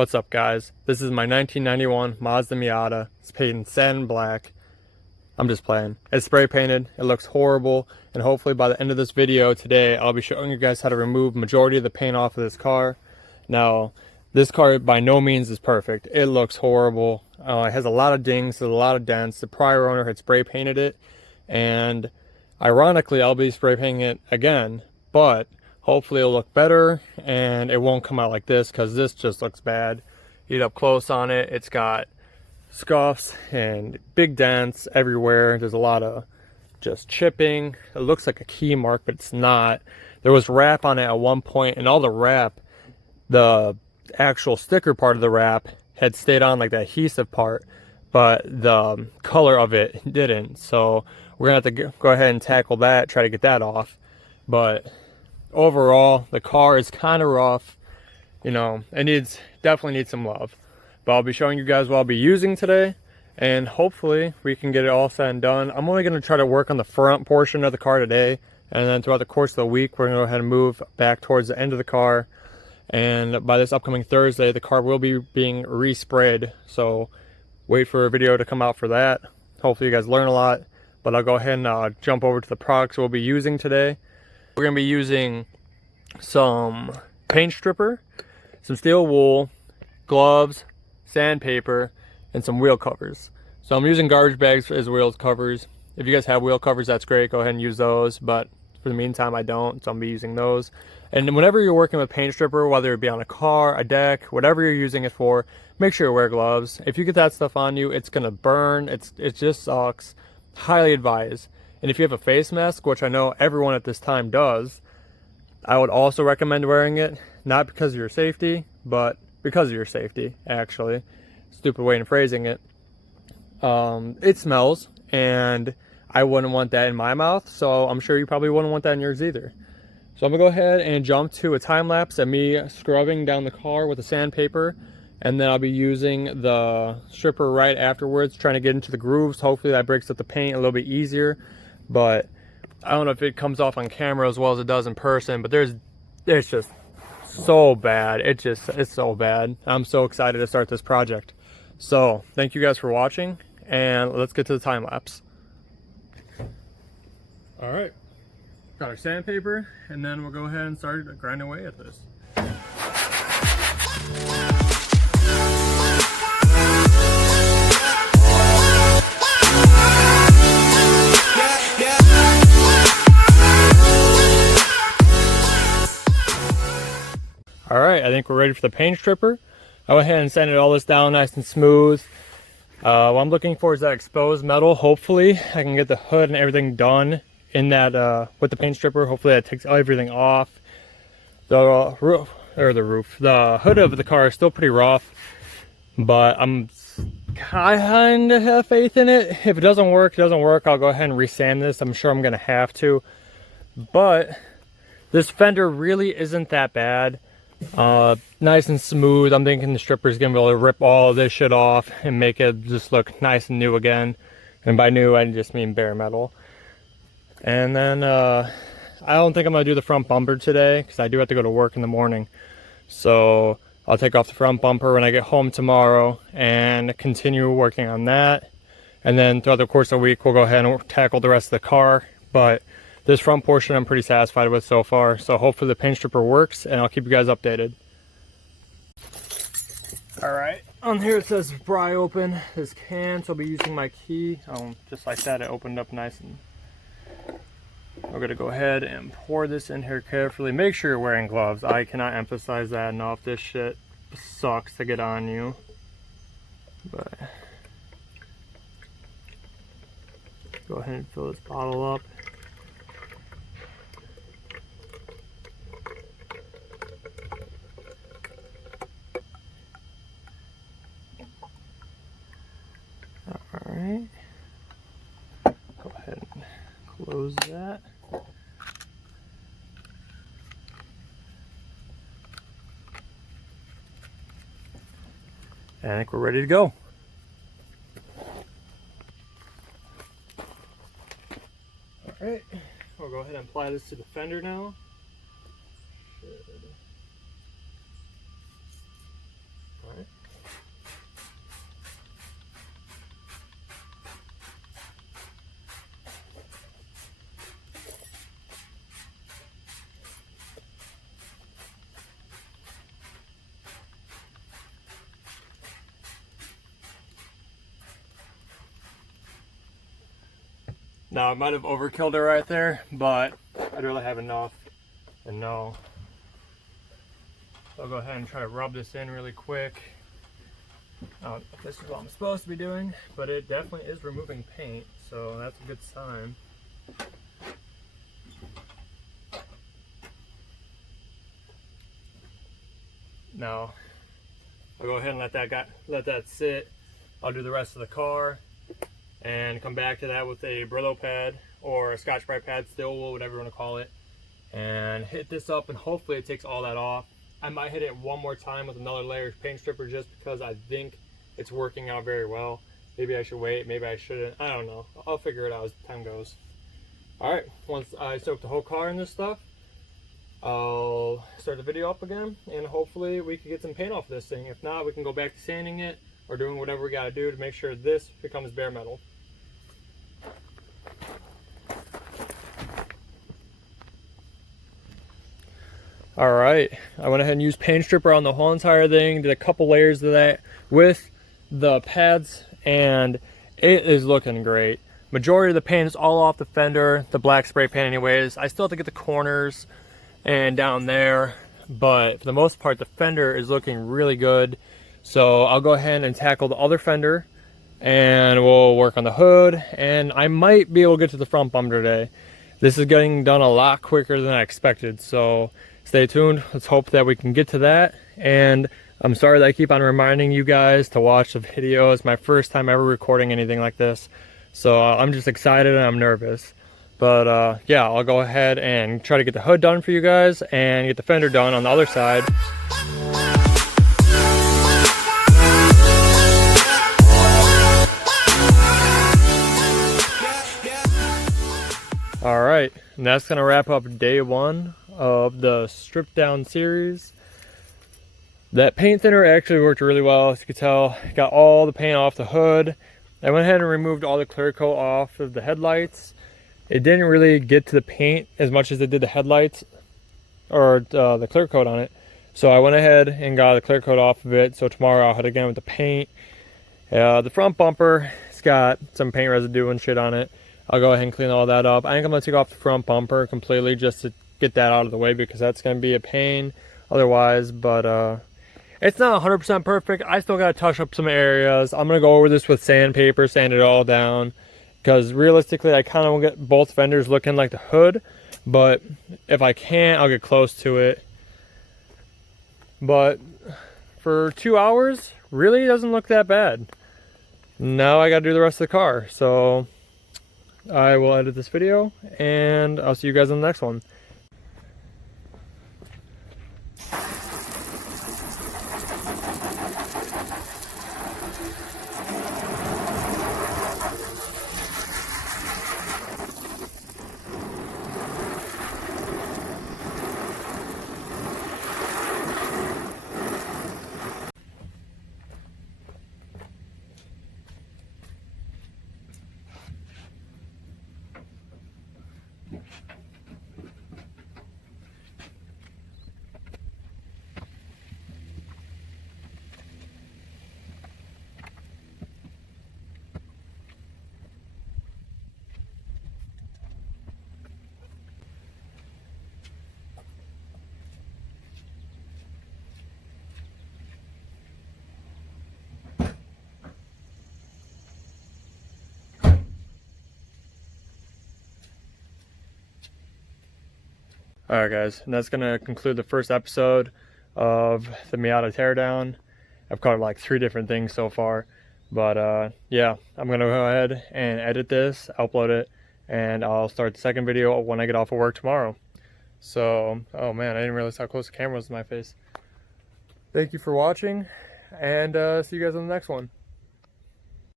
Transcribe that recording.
What's up, guys? This is my 1991 Mazda Miata. It's painted in satin black. I'm just playing. It's spray painted. It looks horrible. And hopefully by the end of this video today, I'll be showing you guys how to remove majority of the paint off of this car. Now, this car by no means is perfect. It looks horrible. It has a lot of dings, a lot of dents. The prior owner had spray painted it. And ironically, I'll be spray painting it again. But hopefully it'll look better and it won't come out like this, because this just looks bad. Get up close on it. It's got scuffs and big dents everywhere. There's a lot of just chipping. It looks like a key mark, but it's not. There was wrap on it at one point, and all the wrap, the actual sticker part of the wrap had stayed on, like the adhesive part, but the color of it didn't. So we're gonna have to go ahead and tackle that, try to get that off. But overall, the car is kind of rough. You know, it definitely needs some love. But I'll be showing you guys what I'll be using today, and hopefully we can get it all said and done. I'm only going to try to work on the front portion of the car today, and then throughout the course of the week we're going to go ahead and move back towards the end of the car. And by this upcoming Thursday, the car will be being resprayed, so wait for a video to come out for that. Hopefully you guys learn a lot. But I'll go ahead and jump over to the products we'll be using today. We're going to be using some paint stripper, some steel wool, gloves, sandpaper, and some wheel covers. So I'm using garbage bags as wheel covers. If you guys have wheel covers, that's great. Go ahead and use those. But for the meantime, I don't, so I'm going to be using those. And whenever you're working with paint stripper, whether it be on a car, a deck, whatever you're using it for, make sure you wear gloves. If you get that stuff on you, it's going to burn. It just sucks. Highly advised. And if you have a face mask, which I know everyone at this time does, I would also recommend wearing it. Not because of your safety, but because of your safety, actually. Stupid way of phrasing it. It smells, and I wouldn't want that in my mouth, so I'm sure you probably wouldn't want that in yours either. So I'm gonna go ahead and jump to a time lapse of me scrubbing down the car with the sandpaper, and then I'll be using the stripper right afterwards, trying to get into the grooves. Hopefully that breaks up the paint a little bit easier, but I don't know if it comes off on camera as well as it does in person, but it's just so bad. It's so bad. I'm so excited to start this project. So thank you guys for watching, and let's get to the time lapse. All right, got our sandpaper, and then we'll go ahead and start grinding away at this. All right, I think we're ready for the paint stripper. I'll go ahead and sand it all this down nice and smooth. What I'm looking for is that exposed metal. Hopefully I can get the hood and everything done in that with the paint stripper. Hopefully that takes everything off. The hood of the car is still pretty rough, but I kind of have faith in it. If it doesn't work, it doesn't work. I'll go ahead and resand this. I'm sure I'm gonna have to, but this fender really isn't that bad. Nice and smooth. I'm thinking the stripper is gonna be able to rip all of this shit off and make it just look nice and new again. And by new, I just mean bare metal. And then I don't think I'm gonna do the front bumper today, because I do have to go to work in the morning. So I'll take off the front bumper when I get home tomorrow and continue working on that. And then throughout the course of the week, we'll go ahead and tackle the rest of the car. But this front portion I'm pretty satisfied with so far, so hopefully the paint stripper works, and I'll keep you guys updated. All right, on here it says pry open this can, so I'll be using my key. Just like that, it opened up nice, and we're gonna go ahead and pour this in here carefully. Make sure you're wearing gloves. I cannot emphasize that enough. This shit sucks to get on you. But go ahead and fill this bottle up. Alright, go ahead and close that. And I think we're ready to go. Alright, we'll go ahead and apply this to the fender now. Now I might have overkilled it right there, but I'd really have enough and know. So I'll go ahead and try to rub this in really quick. This is what I'm supposed to be doing, but it definitely is removing paint, so that's a good sign. Now I'll go ahead and let that sit. I'll do the rest of the car and come back to that with a Brillo pad or a Scotch-Brite pad, steel wool, whatever you want to call it, and hit this up, and hopefully it takes all that off. I might hit it one more time with another layer of paint stripper just because I think it's working out very well. Maybe I should wait, maybe I shouldn't, I don't know. I'll figure it out as time goes. Alright, once I soak the whole car in this stuff, I'll start the video up again, and hopefully we can get some paint off this thing. If not, we can go back to sanding it or doing whatever we gotta do to make sure this becomes bare metal. Alright, I went ahead and used paint stripper on the whole entire thing, did a couple layers of that with the pads, and it is looking great. Majority of the paint is all off the fender, the black spray paint anyways. I still have to get the corners and down there, but for the most part the fender is looking really good. So I'll go ahead and tackle the other fender and we'll work on the hood, and I might be able to get to the front bumper today. This is getting done a lot quicker than I expected, so stay tuned. Let's hope that we can get to that. And I'm sorry that I keep on reminding you guys to watch the video. It's my first time ever recording anything like this, so I'm just excited and I'm nervous. But yeah, I'll go ahead and try to get the hood done for you guys and get the fender done on the other side. Alright, and that's going to wrap up day one of the strip down series. That paint thinner actually worked really well, as you can tell. Got all the paint off the hood. I went ahead and removed all the clear coat off of the headlights. It didn't really get to the paint as much as it did the headlights or the clear coat on it. So I went ahead and got the clear coat off of it. So tomorrow I'll hit again with the paint. The front bumper, it's got some paint residue and shit on it. I'll go ahead and clean all that up. I think I'm going to take off the front bumper completely just to get that out of the way, because that's going to be a pain otherwise. But it's not 100% perfect. I still got to touch up some areas. I'm going to go over this with sandpaper, sand it all down, because realistically I kind of want to get both fenders looking like the hood, but if I can't, I'll get close to it. But for 2 hours, really doesn't look that bad. Now I got to do the rest of the car, so I will edit this video and I'll see you guys in the next one. Alright guys, and that's going to conclude the first episode of the Miata teardown. I've covered like 3 different things so far, but yeah, I'm going to go ahead and edit this, upload it, and I'll start the second video when I get off of work tomorrow. So, oh man, I didn't realize how close the camera was to my face. Thank you for watching, and see you guys on the next one.